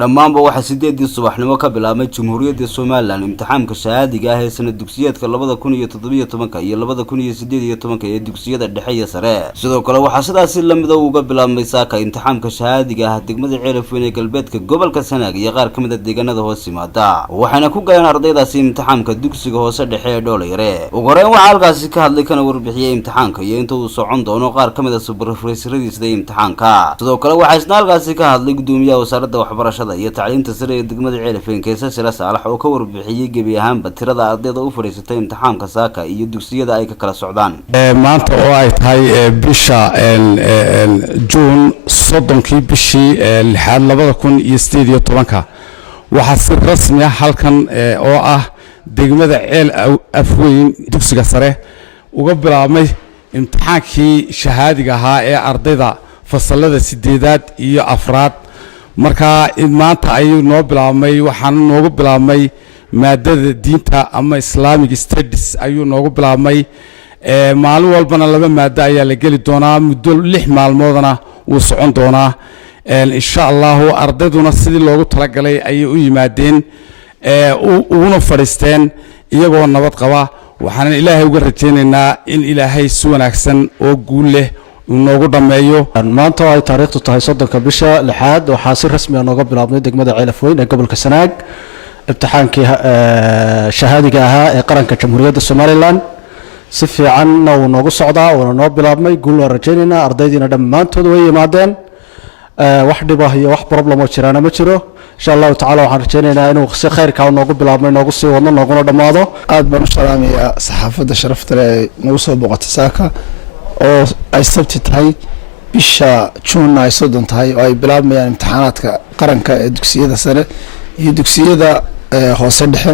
dhammaanba waxa 8 subaxnimo ka bilaabmay Jamhuuriyadda Soomaaliland imtixaanka shahaadiga ah ee sanad dugsiyeedka 2017 iyo 2018 ee dugsiyada dhexe iyo sare. Sidoo kale waxa sidaas la mid ah uga bilaabmay saaka imtixaanka shahaadiga ah degmada Ceelafweyn ee galbeedka gobolka Sanaag iyo qaar kamid ah deegaanada hoos yimaada. Waxaana ku galeen ardaydaasi imtixaanka dugsiga hoose dhexe ee Dhoolayare. Ugu horreyn waxa halkaasi ka hadlay kana warbixiyay imtixaanka iyo inta uu socon doono qaar kamid ah supervisor-radiisa imtixaanka. Sidoo kale waxa isna halkaasi ka hadlay gudoomiyaha wasaaradda waxbarashada iyo tacliinta sare ee degmada Ceelafweyn Keesa Saalax oo ka warbixiyay gebi ahaanba tirada ardayda u fariisatay imtixaanka saaka iyo dugsiyada ay ka kala socdaan. maanta oo ay tahay bisha June 30 bishii 2018 waxa si rasmi ah halkan oo ah degmada Ceelafweyn dugsiga sare uga bilaabmay imtixaankii shahaadiga ahaa ee ardayda fasalada 8aad iyo 4aad marka maanta ayuu noo bilaabmay waxaan noogu bilaabmay maadada diinta ama Islamic Studies ayuu noogu bilaabmay maalin walbana laba maado ayaa la geli doonaa muddo 6 maalmoodna uu socon doonaa insha Allah ardayduna sidii loogu talagalay ay u yimaadeen uguna fadhiisteen iyagoo nabad qaba waxaan Ilaahay uga rajaynaynaa in Ilaahay si wanaagsan oo guul leh noogu dhameeyo. maanta ay taariikhdu tahay 30 bisha 6aad waxaa si rasmi ah nooga bilaabmay degmada Ceelafweyn ee gobolka Sanaag imtixaankii shahaadiga ahaa ee qaranka Jamhuuriyadda Soomaaliland si fiican uu noogu socdaa oo noo bilaabmay guul waan rajaynaynaa ardaydiina dhammaantood way yimaadeen wax dhib ah iyo wax problem oo jirana ma jiro insha Allah taala waxaan rajaynaynaa inuu si khayrka noogu bilaabmay noogu sii wadno nooguna dhamaado. aad baan u salaamayaa saxaafadda sharafta leh nagu soo boqotay saaka oo ay sabti tahay bisha June ay 30 tahay oo ay bilaabmayaan imtixaanaadka qaranka ee dugsiyada sare iyo dugsiyada hoose dhexe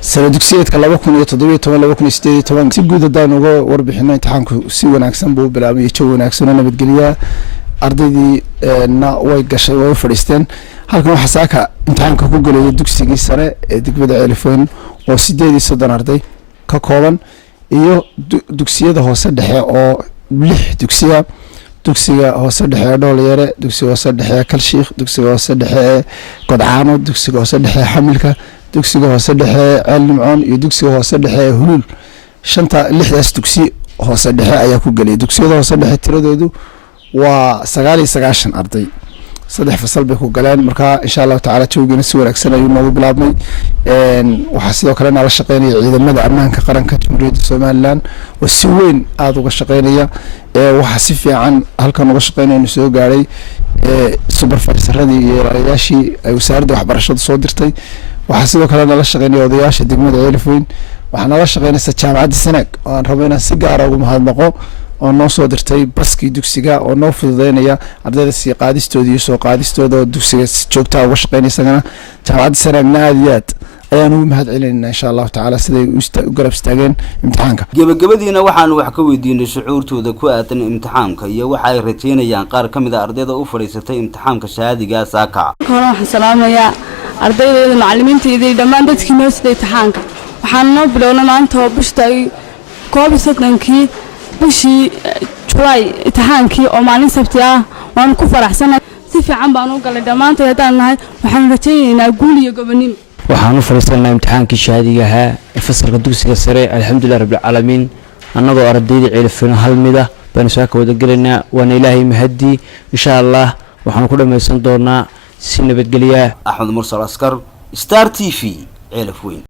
sare dugsiyeedka 2017-2018 si guud ah uga warbixino imtixaanku si wanaagsan buu bilaabmay jawi wanaagsan oo nabadgelyo ardaydii way gashay way fadhiisteen halkan waxa saaka imtixaanka ku galay dugsigii sare ee degmada Ceelafweyn oo 8 arday ka kooban iyo dugsiyada hoose dhexe oo 6 dugsiya dugsiga hoose dhexe Dhoolayare dugsiga hoose dhexe Kalshiikh dugsiga hoose dhexe Godcaano dugsiga hoose dhexe Xamilka dugsiga hoose dhexe Ceelnimcoon iyo dugsiga hoose dhexe Hulul 6 dugsi hoose dhexe ayaa ku galay dugsiyada hoose dhexe tiradoodu waa 99 arday 3 fasal bay ku galeen marka insha Allah taala joogina si wanaagsan ayuu noogu bilaabmay waxa sidoo kale nala shaqeynaya ciidamada ammaanka qaranka Jamhuuriyadda Soomaaliland oo si weyn aad uga shaqeynaya waxa si fiican halkan uga shaqeynayna soo gaaray supervisor-radii iyo ilaaliyaashii ay wasaaradda waxbarashada soo dirtay waxa sidoo kale nala shaqeynaya odayaasha degmada Ceelafweyn waxa nala shaqeynaysa jaamacadda Sanaag oo aan rabo inaan si gaar ah ugu mahadnaqo oo noo soo dirtay baskii dugsiga oo noo fududeynaya ardayda si qaadistooda iyo soo qaadistooda oo dugsiga joogta uga shaqeynaysa jaamacadda Sanaagna aad iyo aad ayaan ugu mahad celinaynaa insha Allah taala siday u garab istaageen imtixaanka. gabagabadiina waxaan wax ka weydiinay shucuurtooda ku aadan imtixaanka iyo waxa ay rajaynayaan qaar kamid ah ardayda u fariisatay imtixaanka shahaadiga saaka. waxaan salaamayaa ardayda macallimiinta dhammaan dadkii noo siday imtixaanka waxaan noo bilownay maanta oo bishtay 31 bishii July imtixaankii oo maalin sabti ah waan ku faraxsanahay si fiican baan u galay dhamaantood hadaan nahay waxaan rajaynaynaa guul iyo gobonimo. waxaan u fariisanay imtixaankii shahaadiga ahaa ee fasalka dugsiga sare alxamdulillah rabbil caalamiin annagoo ardayda Ceelafweyn hal mid ah baan soo ka wada galeynaa waana Ilaahay mahadi insha Allah waxaan ku dhameysan doonaa si nabadgelyo. Axmed Mursal Askar Star TV Ceelafweyn.